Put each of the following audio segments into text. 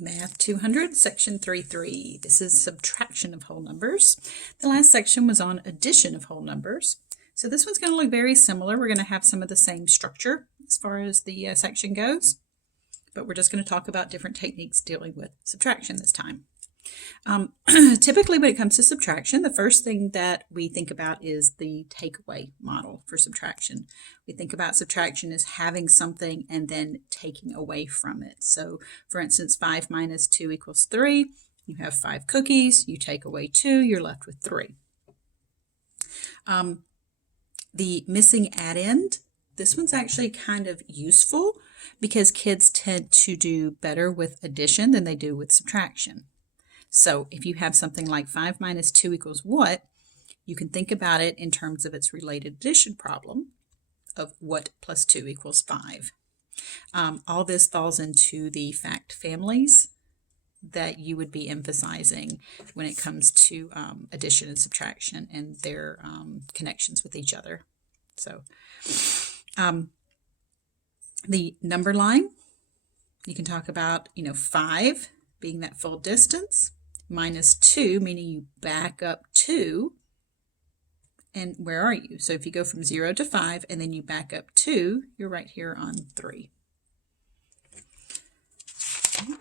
Math 200, Section 3.3. This is subtraction of whole numbers. The last section was on addition of whole numbers. So this one's going to look very similar. We're going to have some of the same structure as far as the section goes, but we're just going to talk about different techniques dealing with subtraction this time. Typically when it comes to subtraction, the first thing that we think about is the takeaway model for subtraction. We think about subtraction as having something and then taking away from it. So for instance, 5 minus 2 equals 3. You have 5 cookies, you take away 2, you're left with 3. The missing addend, this one's actually kind of useful because kids tend to do better with addition than they do with subtraction. So if you have something like 5 minus 2 equals what, you can think about it in terms of its related addition problem of what plus 2 equals 5. All this falls into the fact families that you would be emphasizing when it comes to addition and subtraction and their connections with each other. So the number line, you can talk about, 5 being that full distance, minus 2, meaning you back up 2, and where are you? So if you go from 0 to 5 and then you back up 2, you're right here on 3. Okay.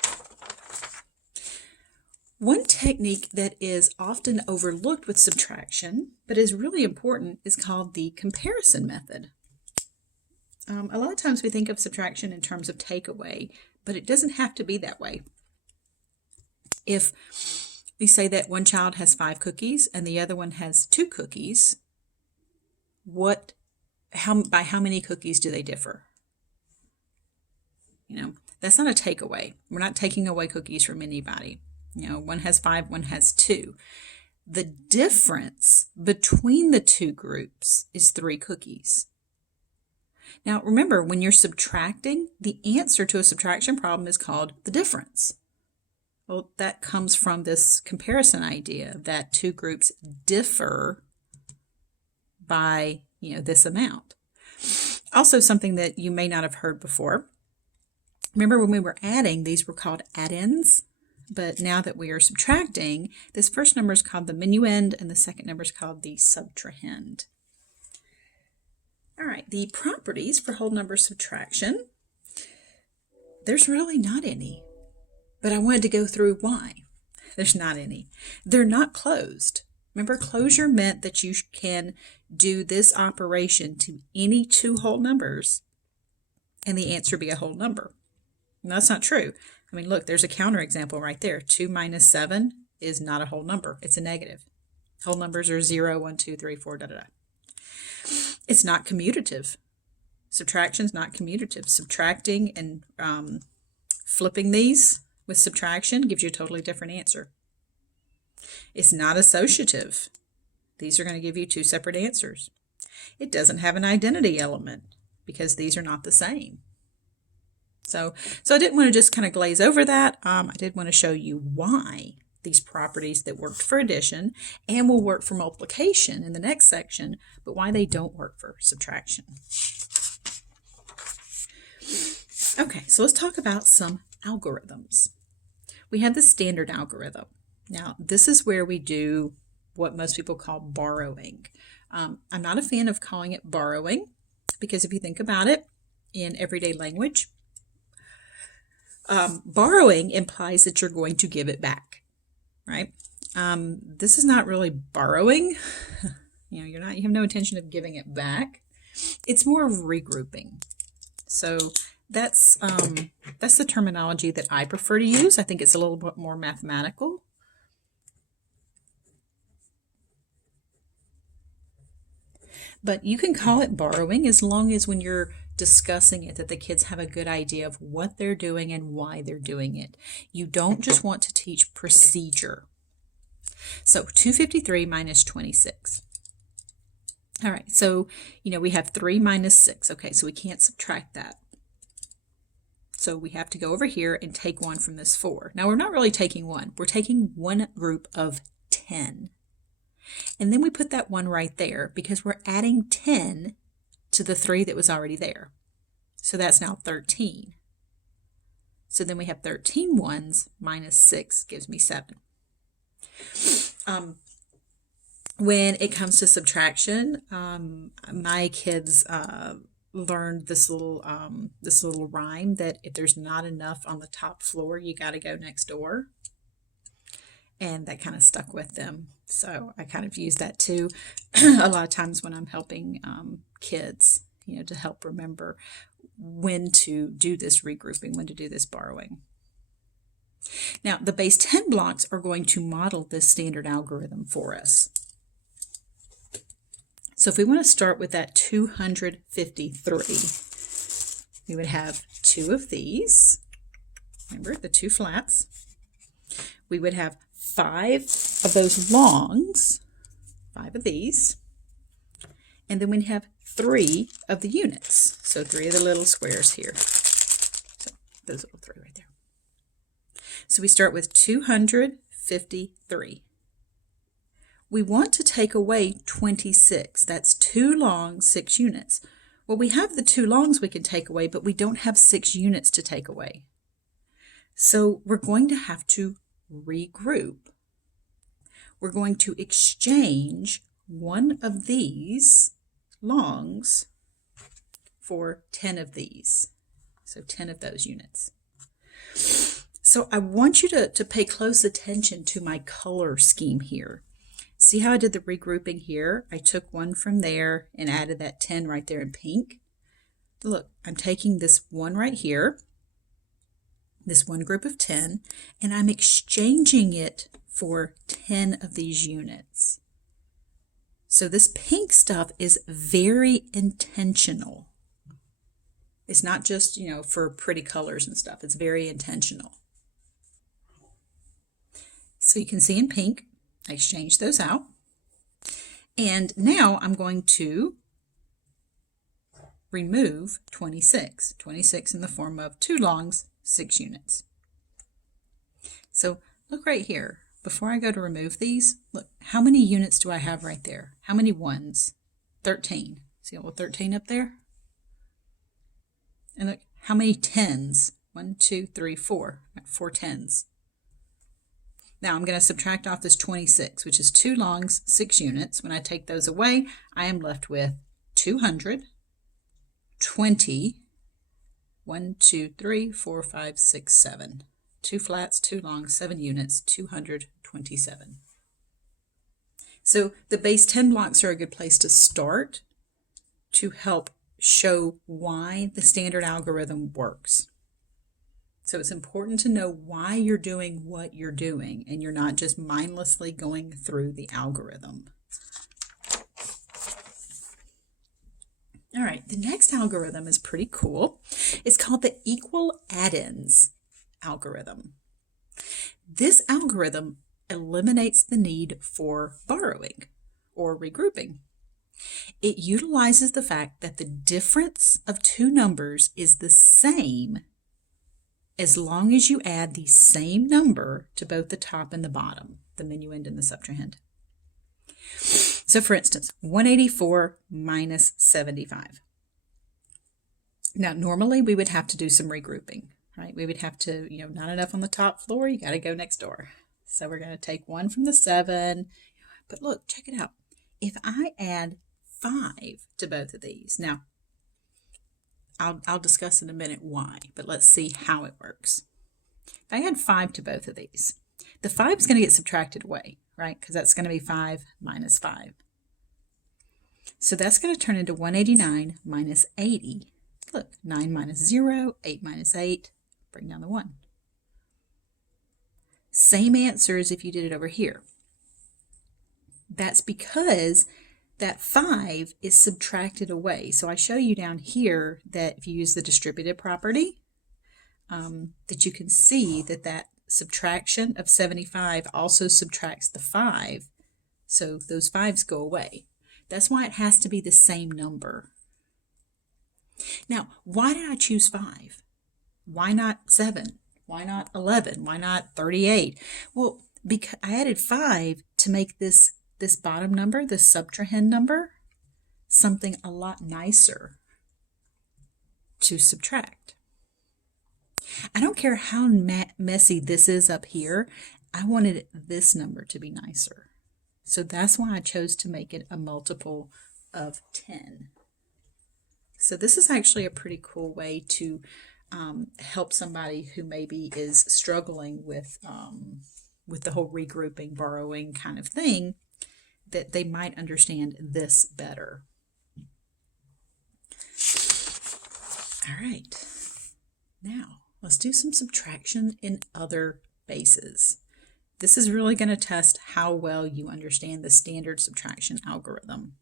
One technique that is often overlooked with subtraction, but is really important, is called the comparison method. A lot of times we think of subtraction in terms of takeaway, but it doesn't have to be that way. If we say that one child has 5 cookies and the other one has 2 cookies, by how many cookies do they differ? That's not a takeaway. We're not taking away cookies from anybody. One has 5, one has 2. The difference between the two groups is 3 cookies. Now remember, when you're subtracting, the answer to a subtraction problem is called the difference. Well, that comes from this comparison idea that two groups differ by, this amount. Also, something that you may not have heard before. Remember when we were adding, these were called addends, but now that we are subtracting, this first number is called the minuend and the second number is called the subtrahend. All right, the properties for whole number subtraction, there's really not any. But I wanted to go through why. There's not any. They're not closed. Remember, closure meant that you can do this operation to any 2 whole numbers and the answer be a whole number. And that's not true. I mean, look, there's a counterexample right there. 2 minus 7 is not a whole number. It's a negative. Whole numbers are 0, 1, 2, 3, 4, da, da, da. It's not commutative. Subtraction's not commutative. Subtracting and flipping these with subtraction gives you a totally different answer. It's not associative. These are going to give you 2 separate answers. It doesn't have an identity element because these are not the same. So I didn't want to just kind of glaze over that. I did want to show you why these properties that worked for addition and will work for multiplication in the next section, but why they don't work for subtraction. Okay, so let's talk about some algorithms. We have the standard algorithm. Now, this is where we do what most people call borrowing. I'm not a fan of calling it borrowing because if you think about it in everyday language, borrowing implies that you're going to give it back, right? This is not really borrowing. You have no intention of giving it back. It's more of regrouping. So that's the terminology that I prefer to use. I think it's a little bit more mathematical. But you can call it borrowing as long as when you're discussing it that the kids have a good idea of what they're doing and why they're doing it. You don't just want to teach procedure. So 253 minus 26. All right, so we have 3 minus 6. Okay, so we can't subtract that. So we have to go over here and take 1 from this 4. Now we're not really taking 1. We're taking one group of 10. And then we put that 1 right there because we're adding 10 to the 3 that was already there. So that's now 13. So then we have 13 ones minus 6 gives me 7. When it comes to subtraction, my kids learned this little rhyme that if there's not enough on the top floor, you got to go next door. And that kind of stuck with them. So I kind of use that too a lot of times when I'm helping kids, to help remember when to do this regrouping, when to do this borrowing. Now, the base 10 blocks are going to model this standard algorithm for us. So if we want to start with that 253, we would have 2 of these. Remember, the 2 flats. We would have 5 of those longs, 5 of these. And then we have 3 of the units. So 3 of the little squares here. So those little 3 right there. So we start with 253. We want to take away 26. That's 2 longs, 6 units. Well, we have the 2 longs we can take away, but we don't have 6 units to take away. So we're going to have to regroup. We're going to exchange one of these longs for 10 of these. So 10 of those units. So I want you to pay close attention to my color scheme here. See how I did the regrouping here? I took one from there and added that 10 right there in pink. Look, I'm taking this one right here, this one group of 10, and I'm exchanging it for 10 of these units. So this pink stuff is very intentional. It's not just, for pretty colors and stuff. It's very intentional. So you can see in pink, I exchanged those out. And now I'm going to remove 26. 26 in the form of 2 longs, 6 units. So look right here. Before I go to remove these, look, how many units do I have right there? How many ones? 13. See a little 13 up there? And look, how many tens? 1, 2, 3, 4. 4 tens. Now I'm going to subtract off this 26, which is 2 longs, 6 units. When I take those away, I am left with 220, 1, 2, 3, 4, 5, 6, 7. 2 flats, 2 longs, 7 units, 227. So the base 10 blocks are a good place to start to help show why the standard algorithm works. So it's important to know why you're doing what you're doing and you're not just mindlessly going through the algorithm. All right, the next algorithm is pretty cool. It's called the equal addins algorithm. This algorithm eliminates the need for borrowing or regrouping. It utilizes the fact that the difference of 2 numbers is the same as long as you add the same number to both the top and the bottom, the minuend and the subtrahend. So for instance, 184 minus 75. Now normally we would have to do some regrouping, right? We would have to, not enough on the top floor, you got to go next door. So we're going to take 1 from the 7, but look, check it out. If I add 5 to both of these, now I'll discuss in a minute why, but let's see how it works. If I add 5 to both of these, the 5 is going to get subtracted away, right? Because that's going to be 5 minus 5. So that's going to turn into 189 minus 80. Look, 9 minus 0, 8 minus 8, bring down the 1. Same answer as if you did it over here. That's because that 5 is subtracted away. So I show you down here that if you use the distributive property, that you can see that subtraction of 75 also subtracts the 5. So those 5s go away. That's why it has to be the same number. Now, why did I choose 5? Why not 7? Why not 11? Why not 38? Well, because I added 5 to make this bottom number, this subtrahend number, something a lot nicer to subtract. I don't care how messy this is up here. I wanted this number to be nicer. So that's why I chose to make it a multiple of 10. So this is actually a pretty cool way to help somebody who maybe is struggling with the whole regrouping, borrowing kind of thing, that they might understand this better. All right, now let's do some subtraction in other bases. This is really going to test how well you understand the standard subtraction algorithm,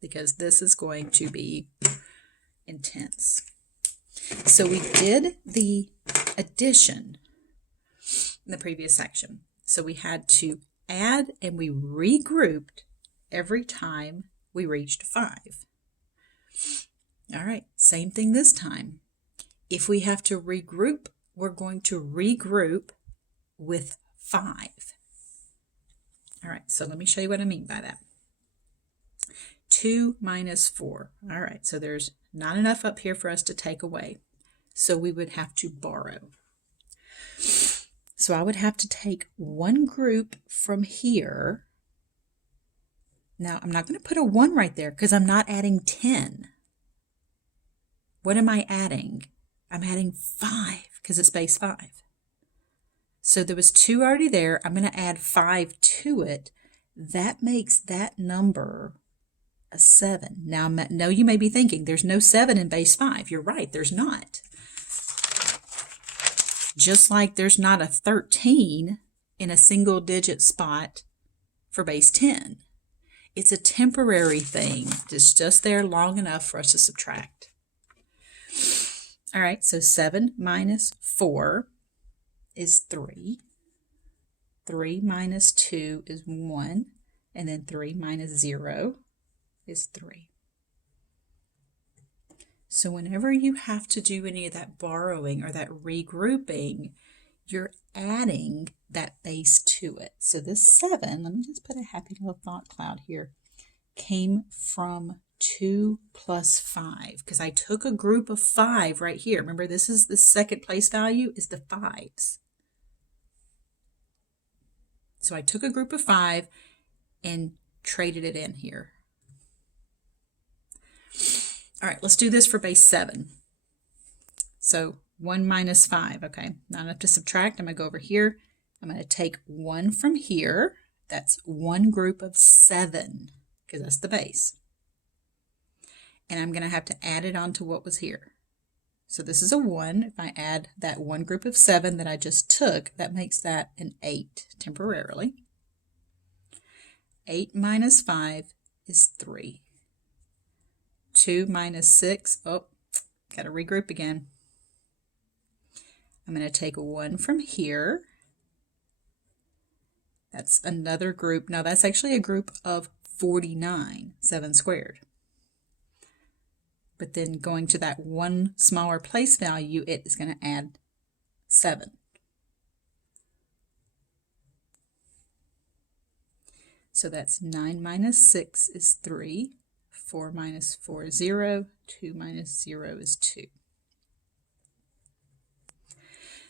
because this is going to be intense. So we did the addition in the previous section. So we had to add, and we regrouped every time we reached 5. All right, same thing this time. If we have to regroup, we're going to regroup with 5. All right, so let me show you what I mean by that. 2 minus 4. All right, so there's not enough up here for us to take away. So we would have to borrow. So I would have to take one group from here. Now, I'm not going to put a 1 right there because I'm not adding 10. What am I adding? I'm adding 5 because it's base 5. So there was 2 already there. I'm going to add 5 to it. That makes that number a 7. Now, no, you may be thinking, there's no 7 in base 5. You're right, there's not. Just like there's not a 13 in a single digit spot for base 10. It's a temporary thing. It's just there long enough for us to subtract. All right, so 7 minus 4 is 3. 3 minus 2 is 1. And then 3 minus 0 is 3. So whenever you have to do any of that borrowing or that regrouping, you're adding that base to it. So this 7, let me just put a happy little thought cloud here, came from 2 plus 5, because I took a group of 5 right here. Remember, this is the second place value is the 5s. So I took a group of 5 and traded it in here. All right, let's do this for base 7. So 1 minus 5, okay, not enough to subtract. I'm going to go over here. I'm going to take 1 from here. That's one group of 7, because that's the base. And I'm going to have to add it on to what was here. So this is a 1. If I add that one group of 7 that I just took, that makes that an 8 temporarily. 8 minus 5 is 3. 2 minus 6, oh, got to regroup again. I'm going to take a 1 from here. That's another group. Now that's actually a group of 49, 7 squared. But then going to that one smaller place value, it is going to add 7. So that's 9 minus 6 is 3. 4 minus 4 is 0. 2 minus 0 is 2.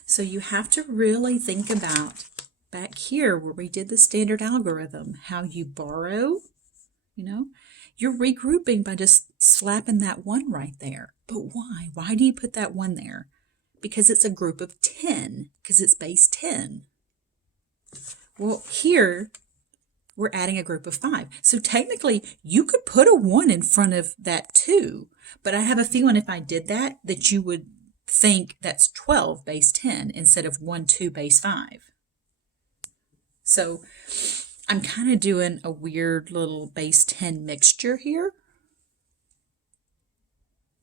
So you have to really think about back here where we did the standard algorithm, how you borrow, you're regrouping by just slapping that 1 right there. But why? Why do you put that 1 there? Because it's a group of 10, because it's base 10. Well, here we're adding a group of 5. So technically, you could put a 1 in front of that 2, but I have a feeling if I did that, that you would think that's 12 base 10 instead of 1, 2 base 5. So I'm kind of doing a weird little base 10 mixture here.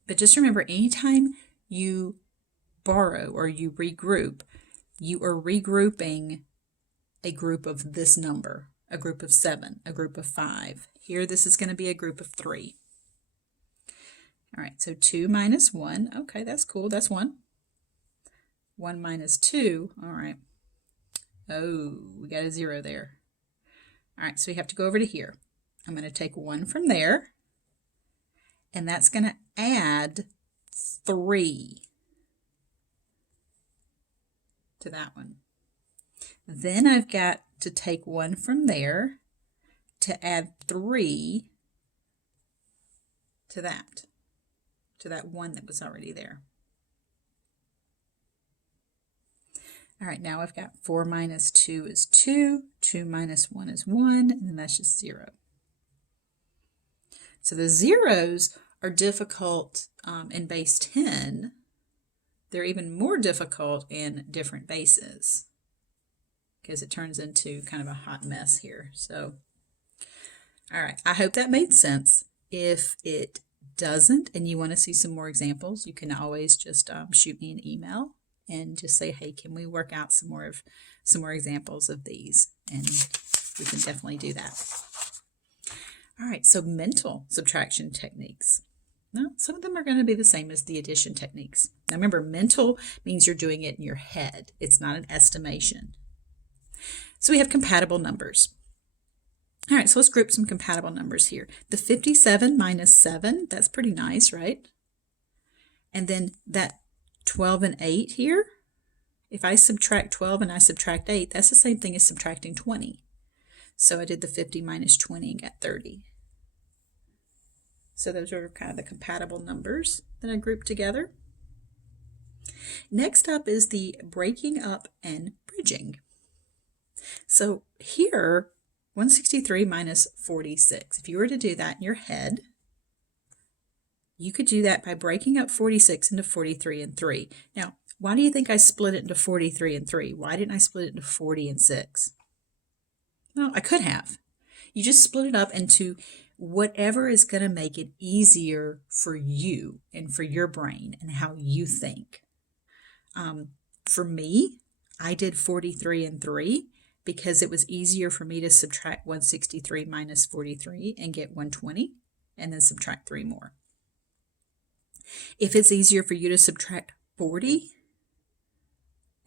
But just remember, anytime you borrow or you regroup, you are regrouping a group of this number, a group of 7, a group of 5. Here, this is going to be a group of 3. All right, so 2 minus 1. Okay, that's cool. That's 1. 1 minus 2. All right. Oh, we got a 0 there. All right, so we have to go over to here. I'm going to take 1 from there, and that's going to add 3. to that one. Then I've got to take 1 from there to add 3 to that 1 that was already there. All right, now I've got 4 minus 2 is 2, 2 minus 1 is 1, and then that's just 0. So the zeros are difficult in base 10. They're even more difficult in different bases because it turns into kind of a hot mess here. So, all right, I hope that made sense. If it doesn't and you want to see some more examples, you can always just shoot me an email and just say, hey, can we work out some more examples of these? And we can definitely do that. All right, so mental subtraction techniques. Now, some of them are going to be the same as the addition techniques. Now remember, mental means you're doing it in your head. It's not an estimation. So we have compatible numbers. All right, so let's group some compatible numbers here. The 57 minus 7, that's pretty nice, right? And then that 12 and 8 here, if I subtract 12 and I subtract 8, that's the same thing as subtracting 20. So I did the 50 minus 20 and got 30. So those are kind of the compatible numbers that I grouped together. Next up is the breaking up and bridging. So here, 163 minus 46. If you were to do that in your head, you could do that by breaking up 46 into 43 and 3. Now, why do you think I split it into 43 and 3? Why didn't I split it into 40 and 6? Well, I could have. You just split it up into whatever is going to make it easier for you and for your brain and how you think. For me, I did 43 and 3 because it was easier for me to subtract 163 minus 43 and get 120 and then subtract 3 more. If it's easier for you to subtract 40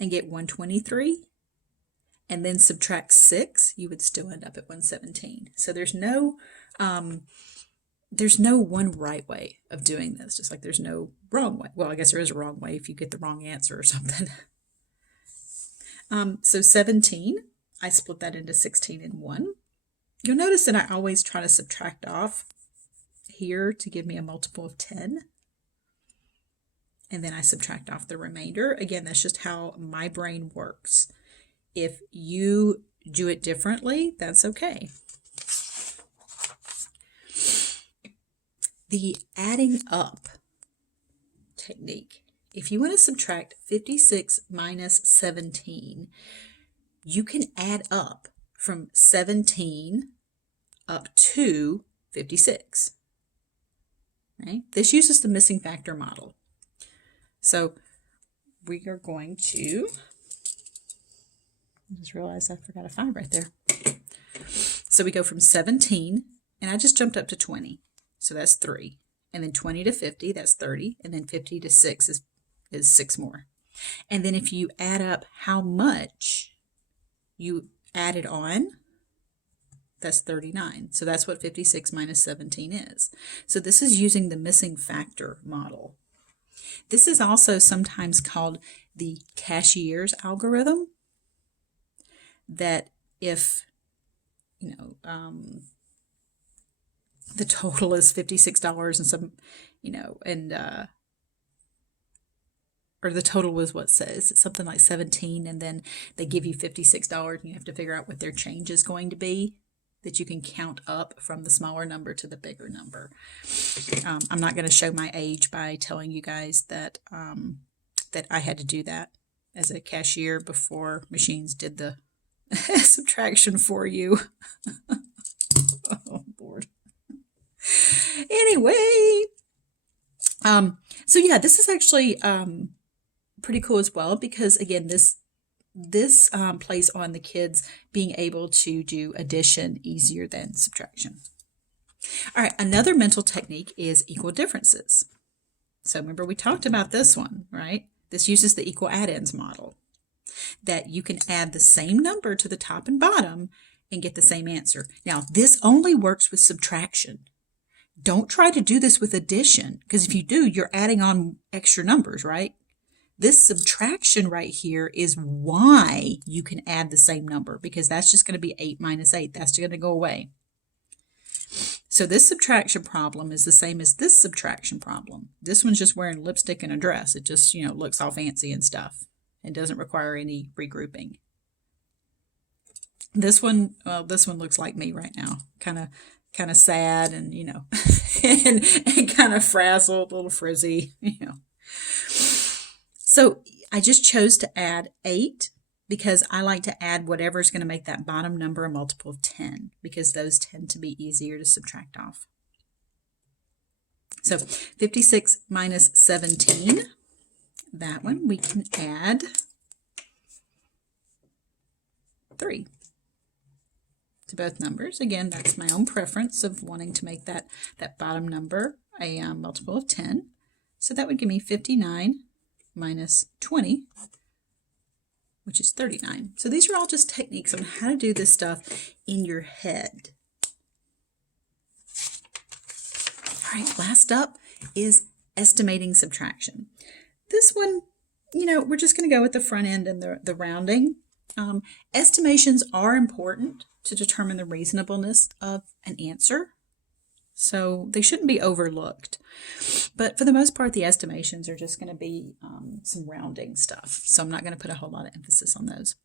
and get 123 and then subtract 6, you would still end up at 117. So there's no one right way of doing this, just like there's no wrong way. Well, I guess there is a wrong way if you get the wrong answer or something. So 17, I split that into 16 and 1. You'll notice that I always try to subtract off here to give me a multiple of 10. And then I subtract off the remainder. Again, that's just how my brain works. If you do it differently, that's okay. The adding up technique. If you want to subtract 56 minus 17, you can add up from 17 up to 56. Right? This uses the missing factor model. So we are going to, I just realized I forgot a 5 right there. So we go from 17, and I just jumped up to 20. So that's 3. And then 20 to 50, that's 30. And then 50 to 6 is 6 more. And then if you add up how much you added on, that's 39. So that's what 56 minus 17 is. So this is using the missing factor model. This is also sometimes called the cashier's algorithm, that if, the total is $56 and some, or the total was what says it's something like 17, and then they give you $56 and you have to figure out what their change is going to be, that you can count up from the smaller number to the bigger number. I'm not going to show my age by telling you guys that that I had to do that as a cashier before machines did the subtraction for you. Oh, Lord. Anyway, so yeah, this is actually pretty cool as well, because again, this plays on the kids being able to do addition easier than subtraction. All right, another mental technique is equal differences. So remember, we talked about this one, right? This uses the equal add-ins model, that you can add the same number to the top and bottom and get the same answer. Now, this only works with subtraction. Don't try to do this with addition, because if you do, you're adding on extra numbers, right? This subtraction right here is why you can add the same number, because that's just going to be 8 minus 8. That's going to go away. So this subtraction problem is the same as this subtraction problem. This one's just wearing lipstick and a dress. It just, looks all fancy and stuff. It doesn't require any regrouping. This one, well, this one looks like me right now. Kind of sad and, and kind of frazzled, a little frizzy, So I just chose to add 8 because I like to add whatever is going to make that bottom number a multiple of 10, because those tend to be easier to subtract off. So 56 minus 17, that one we can add 3 to both numbers. Again, that's my own preference of wanting to make that bottom number a multiple of 10. So that would give me 59 minus 20, which is 39. So these are all just techniques on how to do this stuff in your head. All right, last up is estimating subtraction. This one, we're just going to go with the front end and the rounding. Estimations are important to determine the reasonableness of an answer, so they shouldn't be overlooked. But for the most part, the estimations are just going to be some rounding stuff, so I'm not going to put a whole lot of emphasis on those.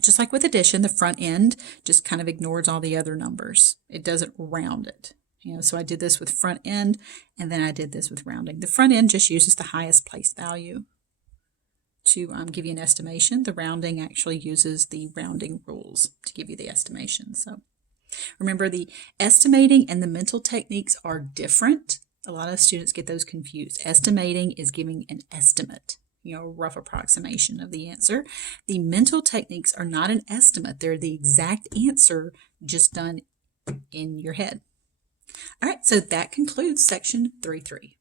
Just like with addition, the front end just kind of ignores all the other numbers. It doesn't round it. So I did this with front end, and then I did this with rounding. The front end just uses the highest place value to give you an estimation. The rounding actually uses the rounding rules to give you the estimation. So remember, the estimating and the mental techniques are different. A lot of students get those confused. Estimating is giving an estimate, a rough approximation of the answer. The mental techniques are not an estimate. They're the exact answer, just done in your head. All right, so that concludes section 3.3.